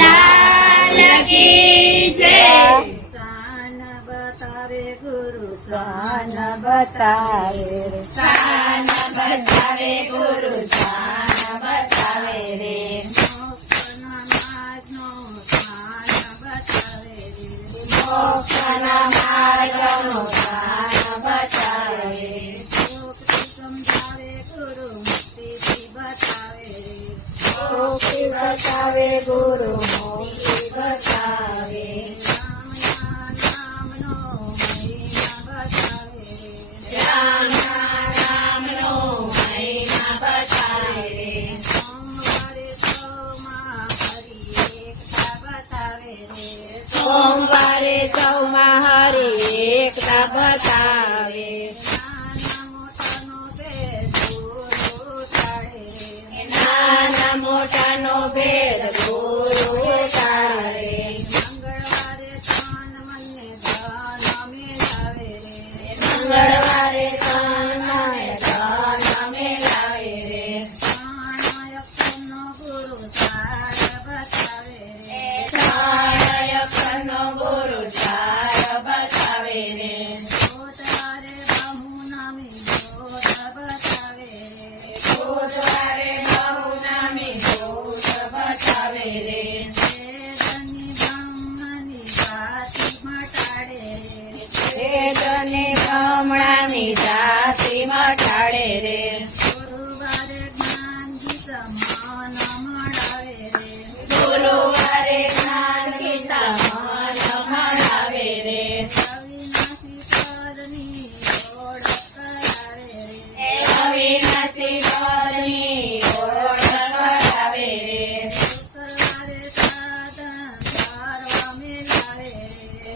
લાલ કી જય। સ્થાન બતાવે ગુરુ સ્થાન બતાવે રે, સ્થાન બતાવે ગુરુ, સ્થાન બતાવે રે, મોક્ષના માર્ગનો સ્થાન બતાવે રે, મોક્ષના માર્ગનો સ્થાન બતાવે રે, મુક્તિ સમજાવે ગુરુ મુક્તિથી બતાવે રે, મુક્તિ બતાવે ગુરુ, મુક્તિ બતાવે, રામના નામનો મહિમા બતાવે રે, સોમવારે સૌમાં હરિ એકતા બતાવે, નાના મોટાનો ભેદ ગુરુ તારે, મંગળવારે તન મને ધન મેલાવે રે, ક્ષણયક્ષનો ગુરુ ચાર બતાવે રે, બુધવારે બહુનામી ભૂત બતાવે રે, વેદને બ્રાહ્મણાની જાતિ મટાડે રે, ગુરુવારે જ્ઞાન ગીતા મન મળાવે રે, અવિનાશી પદની ઓળખ કરાવે રે,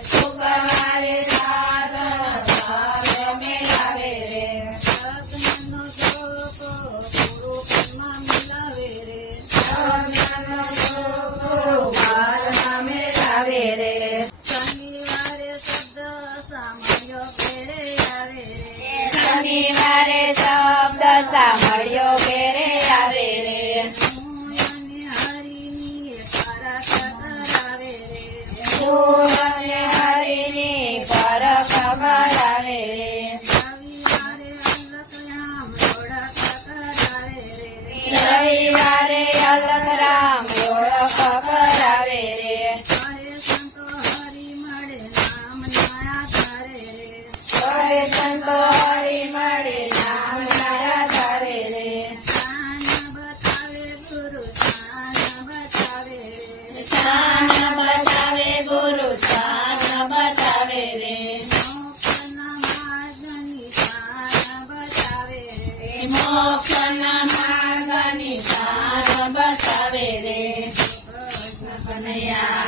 શુક્રવારે સાધન સર્વ મેળાવે રે, લગ્નનો ગુરુ બારમાં મેળાવે રે, શનિવારે શબ્દ સાંભળ્યો ઘેરે આવે રે, શનિવારે શબ્દ સાંભળ્યો ઘેરે આવે રે, હું અને હરિની પરખ કરાવે રે, રવિવારે અલગરામ ઓળખ કરાવે રે, કહે સંતો હરિ મળે નામના આધારે રે, સ્થાન બતાવે ગુરુ, સ્થાન બતાવે રે, મોક્ષના માર્ગની સ્થાન બતાવે રે, કનૈયા